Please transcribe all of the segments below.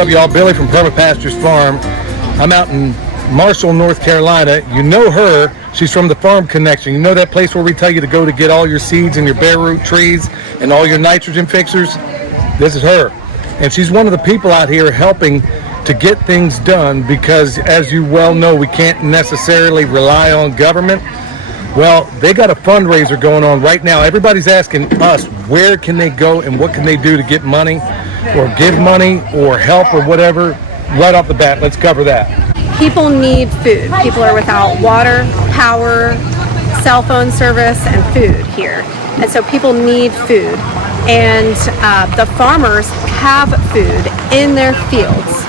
up, y'all? Billy from Perma Pastures Farm. I'm out in Marshall, North Carolina. You know her. She's from the Farm Connection. You know that place where we tell you to go to get all your seeds and your bare root trees and all your nitrogen fixers? This is her. And she's one of the people out here helping to get things done because, as you well know, we can't necessarily rely on government. Well, they got a fundraiser going on right now. Everybody's asking us, where can they go and what can they do to get money or give money or help or whatever? Right off the bat, let's cover that. People need food. People are without water, power, cell phone service, and food here. And so people need food. And the farmers have food in their fields,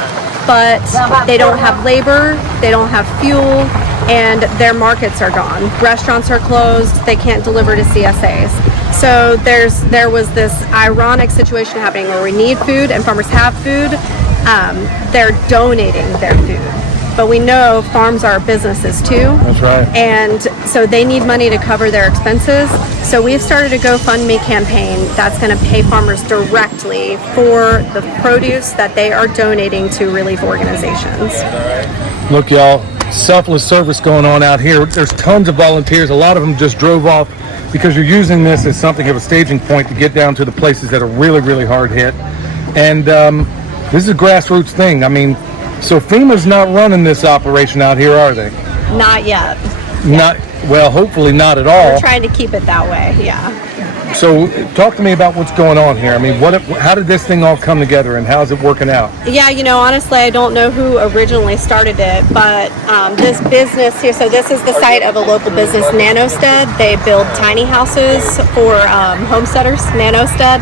but they don't have labor, they don't have fuel, and their markets are gone. Restaurants are closed, they can't deliver to CSAs. So there was this ironic situation happening where we need food and farmers have food. They're donating their food. But we know farms are businesses too. That's right. And so they need money to cover their expenses. So we've started a GoFundMe campaign that's going to pay farmers directly for the produce that they are donating to relief organizations. Look, y'all, selfless service going on out here. There's tons of volunteers. A lot of them just drove off because you're using this as something of a staging point to get down to the places that are really, really hard hit. And this is a grassroots thing. I mean, so FEMA's not running this operation out here, are they? Not yet. Not well, hopefully not at all. We're trying to keep it that way, yeah. So talk to me about what's going on here. I mean, how did this thing all come together and how's it working out? Yeah, honestly, I don't know who originally started it, but this business here, so this is the site of a local business, Nanostead. They build tiny houses for homesteaders, Nanostead.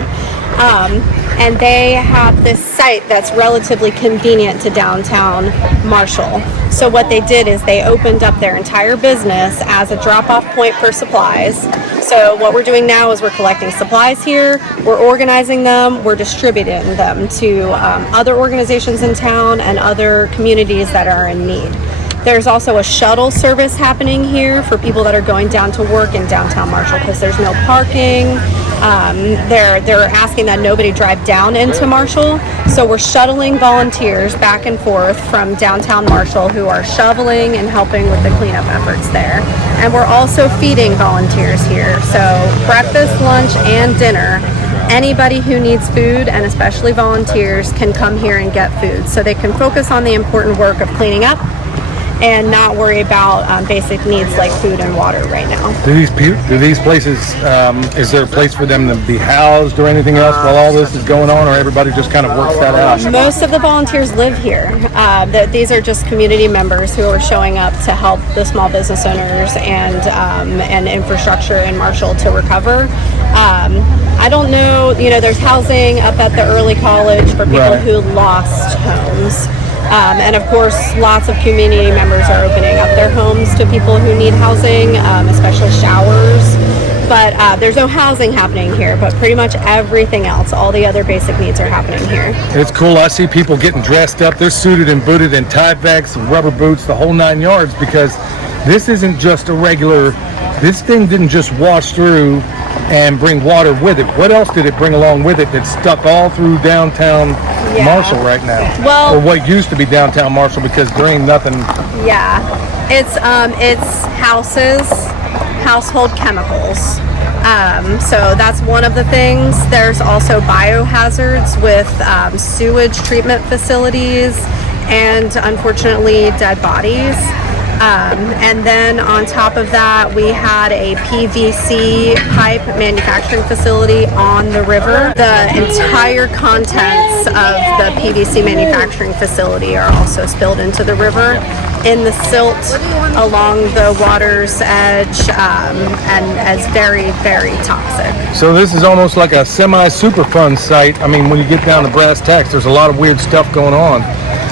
And they have this site that's relatively convenient to downtown Marshall. So what they did is they opened up their entire business as a drop-off point for supplies. So what we're doing now is we're collecting supplies here, we're organizing them, we're distributing them to other organizations in town and other communities that are in need. There's also a shuttle service happening here for people that are going down to work in downtown Marshall because there's no parking. They're asking that nobody drive down into Marshall. So we're shuttling volunteers back and forth from downtown Marshall who are shoveling and helping with the cleanup efforts there. And we're also feeding volunteers here. So breakfast, lunch, and dinner. Anybody who needs food, and especially volunteers, can come here and get food. So they can focus on the important work of cleaning up and not worry about basic needs like food and water right now. Do these places, is there a place for them to be housed or anything else while all this is going on, or everybody just kind of works that out? Most of the volunteers live here. These are just community members who are showing up to help the small business owners and infrastructure in Marshall to recover. I don't know, there's housing up at the early college for people who lost homes. And of course, lots of community members are opening up their homes to people who need housing, especially showers. But there's no housing happening here, but pretty much everything else, all the other basic needs are happening here. It's cool. I see people getting dressed up. They're suited and booted in tie vests and rubber boots, the whole 9 yards, because this isn't just a regular, this thing didn't just wash through and bring water with it. What else did it bring along with it that's stuck all through downtown Marshall right now? Well, or what used to be downtown Marshall, because there ain't nothing. Yeah, it's houses, household chemicals. So that's one of the things. There's also biohazards with sewage treatment facilities and unfortunately dead bodies. And then on top of that, we had a PVC pipe manufacturing facility on the river. The entire contents of the PVC manufacturing facility are also spilled into the river in the silt along the water's edge, and as very, very toxic. So this is almost like a semi-Superfund site. I mean, when you get down to brass tacks, there's a lot of weird stuff going on.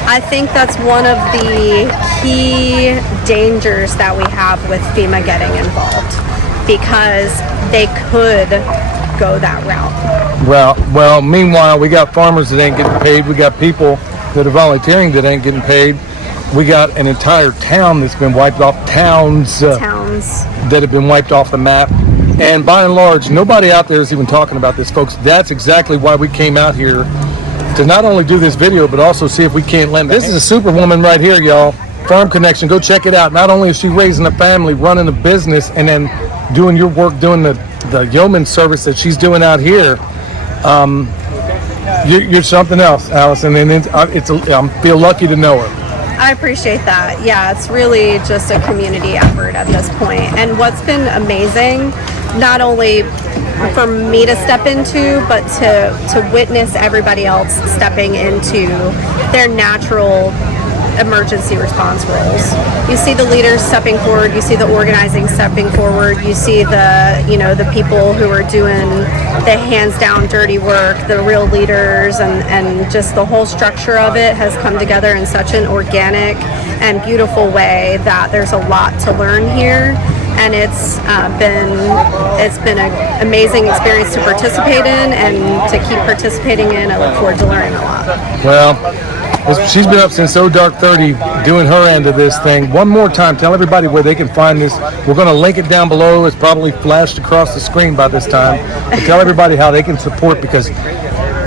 I think that's one of the key dangers that we have with FEMA getting involved, because they could go that route. Well, meanwhile, we got farmers that ain't getting paid. We got people that are volunteering that ain't getting paid. We got an entire town that's been wiped off, towns that have been wiped off the map. And by and large, nobody out there is even talking about this, folks. That's exactly why we came out here to not only do this video, but also see if we can't lend. This is a superwoman right here, y'all. Farm Connection. Go check it out. Not only is she raising a family, running a business, and then doing your work, doing the yeoman service that she's doing out here. You're something else, Allison, and I feel lucky to know her. I appreciate that. Yeah, it's really just a community effort at this point. And what's been amazing, not only for me to step into, but to witness everybody else stepping into their natural emergency response roles. You see the leaders stepping forward, you see the organizing stepping forward, you see the people who are doing the hands down dirty work, the real leaders, and just the whole structure of it has come together in such an organic and beautiful way that there's a lot to learn here. And it's been an amazing experience to participate in and to keep participating in. I look forward to learning a lot. Well, she's been up since So Dark 30 doing her end of this thing. One more time, tell everybody where they can find this. We're going to link it down below. It's probably flashed across the screen by this time. But tell everybody how they can support, because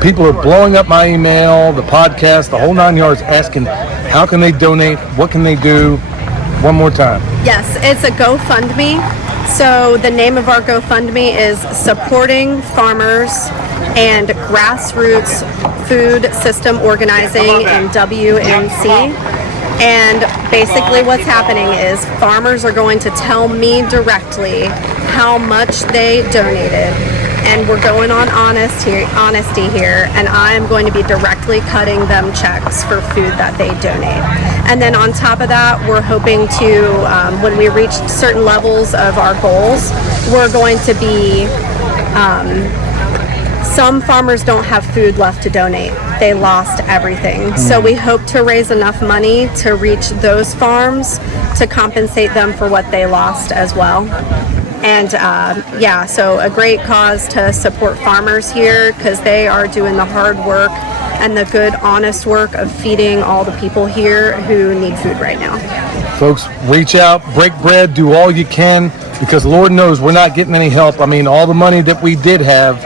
people are blowing up my email, the podcast, the whole 9 yards, asking how can they donate, what can they do. One more time. Yes, it's a GoFundMe. So the name of our GoFundMe is Supporting Farmers and Grassroots Food System Organizing in WNC. And basically what's happening is farmers are going to tell me directly how much they donated. And we're going on honesty here, and I'm going to be directly cutting them checks for food that they donate. And then on top of that, we're hoping to, when we reach certain levels of our goals, we're going to be, some farmers don't have food left to donate. They lost everything. So we hope to raise enough money to reach those farms to compensate them for what they lost as well. And so a great cause to support farmers here, because they are doing the hard work and the good, honest work of feeding all the people here who need food right now. Folks, reach out, break bread, do all you can, because Lord knows we're not getting any help. I mean, all the money that we did have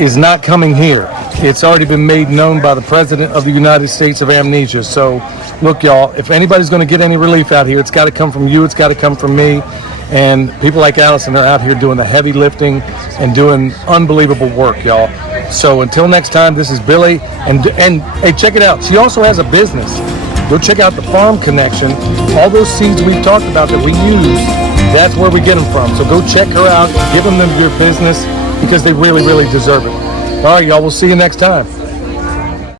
is not coming here. It's already been made known by the President of the United States of Amnesia. So, look, y'all, if anybody's going to get any relief out here, it's got to come from you, it's got to come from me. And people like Allison are out here doing the heavy lifting and doing unbelievable work, y'all. So until next time, this is Billy. And hey, check it out. She also has a business. Go check out the Farm Connection. All those seeds we've talked about that we use, that's where we get them from. So go check her out. Give them your business, because they really, really deserve it. All right, y'all. We'll see you next time.